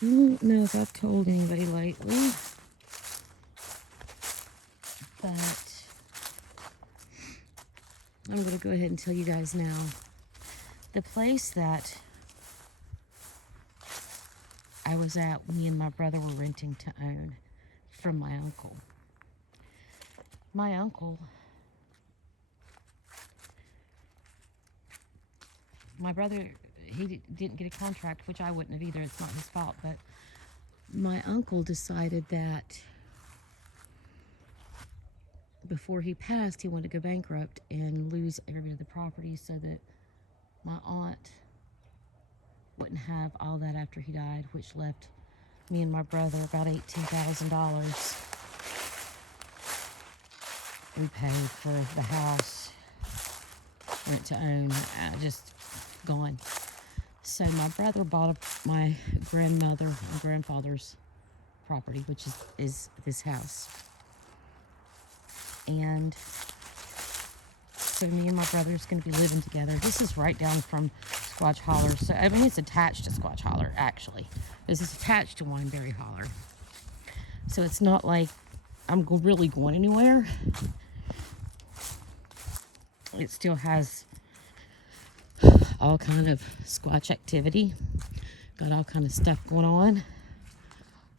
don't know if I've told anybody lately, but I'm going to go ahead and tell you guys now. The place that I was at, me and my brother were renting to own from my uncle. My brother, he didn't get a contract, which I wouldn't have either. It's not his fault, but my uncle decided that before he passed, he wanted to go bankrupt and lose every bit of the property so that my aunt wouldn't have all that after he died, which left me and my brother about $18,000. We paid for the house, rent to own, just gone. So my brother bought my grandmother and grandfather's property, which is this house. And so me and my brother is going to be living together. This is right down from Squatch Holler. So I mean, it's attached to Squatch Holler, actually. This is attached to Wineberry Holler. So it's not like I'm really going anywhere. It still has all kind of Squatch activity. Got all kind of stuff going on.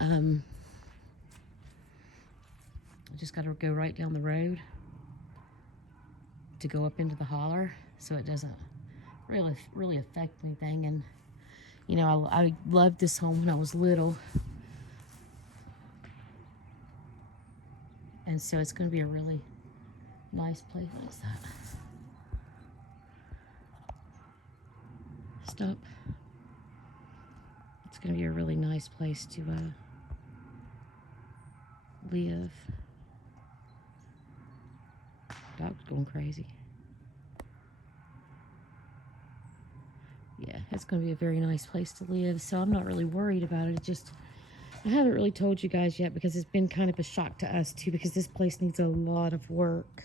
I just got to go right down the road to go up into the holler, so it doesn't really affect anything. And you know, I loved this home when I was little, and so it's going to be a really nice place. What is that? Stop. It's going to be a really nice place to live. Dog's going crazy. Yeah, it's going to be a very nice place to live, so I'm not really worried about it. I haven't really told you guys yet because it's been kind of a shock to us too, because this place needs a lot of work.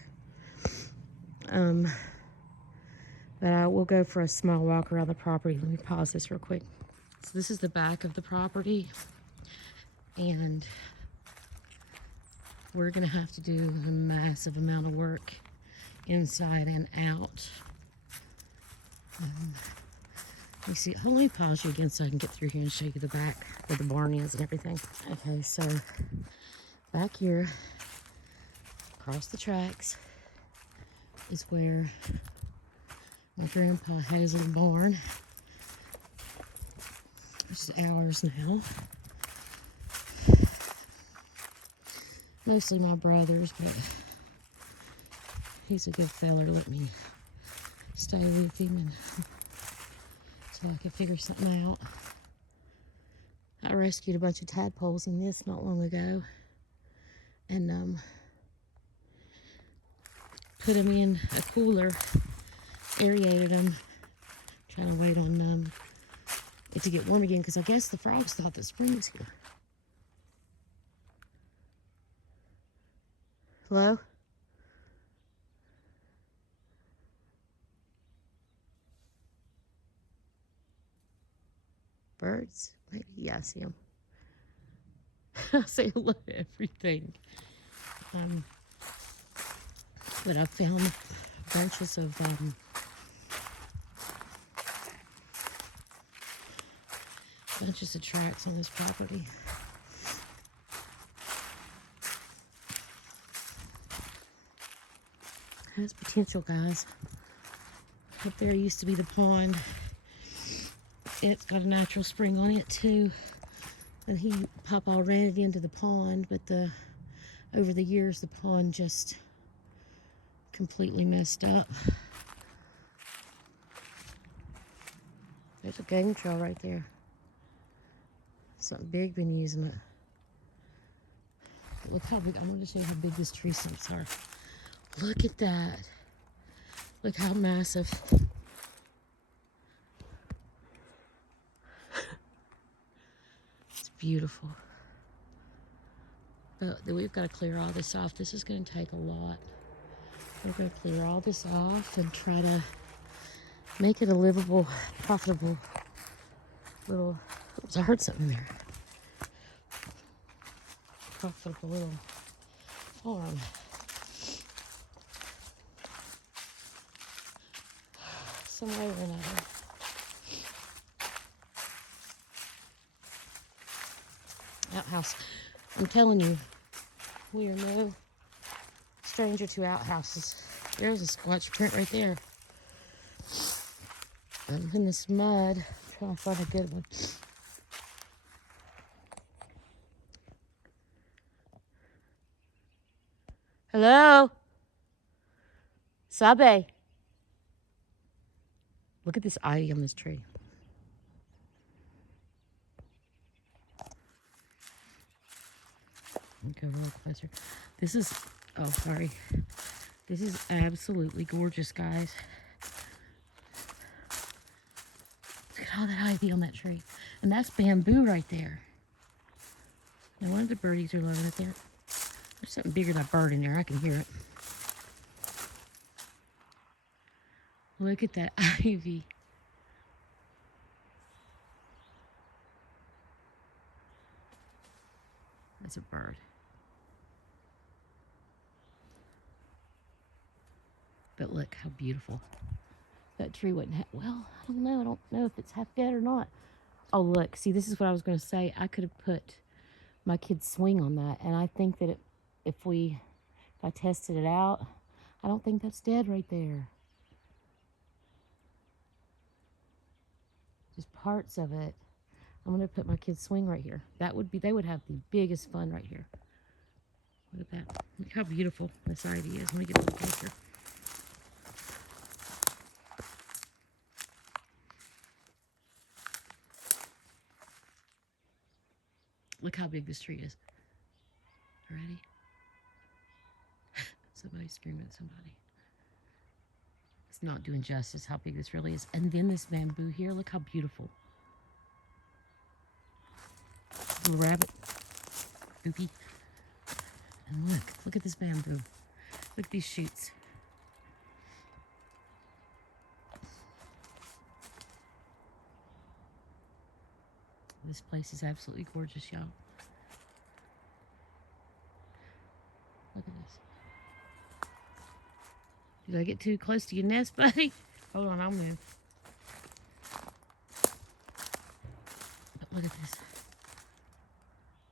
But I will go for a small walk around the property. Let me pause this real quick. So this is the back of the property, and we're going to have to do a massive amount of work inside and out. Let me see. Hold on, let me pause you again so I can get through here and show you the back where the barn is and everything. Okay, so back here, across the tracks, is where my grandpa had his little barn. It's ours now. Mostly my brother's, but he's a good fella to let me stay with him and so I could figure something out. I rescued a bunch of tadpoles in this not long ago, and put them in a cooler, aerated them, trying to wait on it to get warm again, because I guess the frogs thought that spring was here. Hello? Birds? Maybe. Yeah, I see them. I say hello to everything. But I found bunches of tracks on this property. Has potential, guys. Up there used to be the pond. It's got a natural spring on it too. And Papa ran it into the pond, but over the years the pond just completely messed up. There's a game trail right there. Something big been using it. Look how big. I wanted to show you how big this tree stumps are. Look at that. Look how massive. It's beautiful. But we've got to clear all this off. This is going to take a lot. We're going to clear all this off and try to make it a livable, profitable little Oops, I heard something in there. Propped up a little farm. Some way or another. Outhouse. I'm telling you, we are no stranger to outhouses. There's a Sasquatch print right there. I'm in this mud. I'm trying to find a good one. Hello? Sabe. Look at this ivy on this tree. Go a little closer. This is, oh, sorry. This is absolutely gorgeous, guys. Look at all that ivy on that tree. And that's bamboo right there. No wonder the birdies are loving it there. There's something bigger than a bird in there. I can hear it. Look at that ivy. That's a bird. But look how beautiful. That tree wouldn't have, well, I don't know. I don't know if it's half dead or not. Oh, look. See, this is what I was going to say. I could have put my kid's swing on that. And I think that if I tested it out, I don't think that's dead right there. Just parts of it. I'm going to put my kid's swing right here. They would have the biggest fun right here. Look at that. Look how beautiful this ivy is. Let me get a little closer. Look how big this tree is. Ready? Somebody's screaming at somebody. It's not doing justice how big this really is. And then this bamboo here, look how beautiful. Little rabbit. Spooky. And look at this bamboo. Look at these shoots. This place is absolutely gorgeous, y'all. Look at this. Did I get too close to your nest, buddy? Hold on, I'll move. But look at this.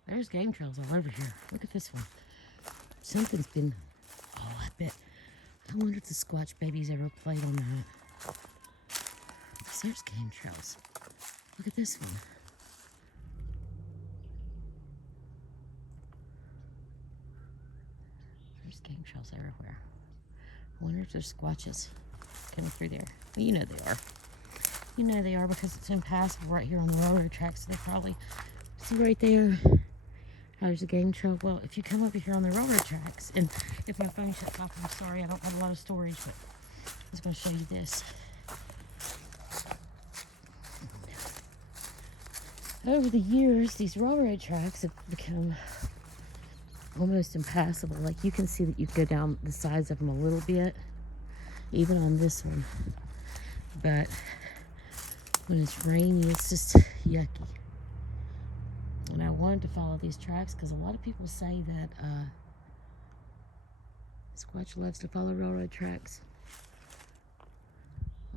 There's game trails all over here. Look at this one. Something's been, oh, I bet. I wonder if the Sasquatch babies ever played on that. There's game trails. Look at this one. There's game trails everywhere. I wonder if there's Sasquatches coming through there. Well, you know they are. You know they are because it's impassable right here on the railroad tracks. So they probably, see right there, there's a game trail. Well, if you come over here on the railroad tracks, and if my phone shuts off, I'm sorry, I don't have a lot of storage, but I was going to show you this. Over the years, these railroad tracks have become almost impassable. Like, you can see that you can go down the sides of them a little bit, even on this one. But when it's rainy, it's just yucky. And I wanted to follow these tracks because a lot of people say that Sasquatch loves to follow railroad tracks.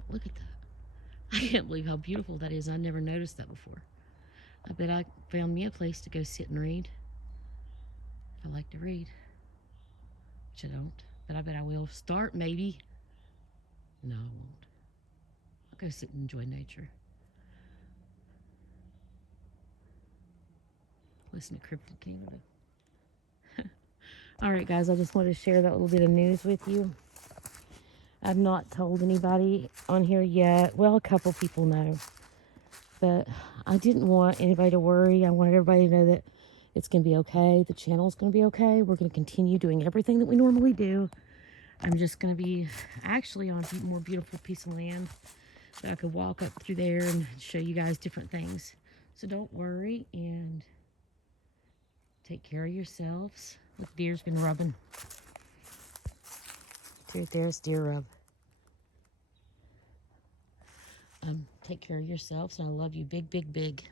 Look at that. I can't believe how beautiful that is. I never noticed that before. I bet I found me a place to go sit and read. I like to read, which I don't, but I bet I will start maybe. No, I won't. I'll go sit and enjoy nature. Listen to Cryptid Canada. All right, guys, I just wanted to share that little bit of news with you. I've not told anybody on here yet. Well, a couple people know. But I didn't want anybody to worry. I wanted everybody to know that it's going to be okay. The channel's going to be okay. We're going to continue doing everything that we normally do. I'm just going to be actually on a more beautiful piece of land that I could walk up through there and show you guys different things. So don't worry and take care of yourselves. Look, deer's been rubbing. There's deer rub. Take care of yourselves, and I love you big, big, big.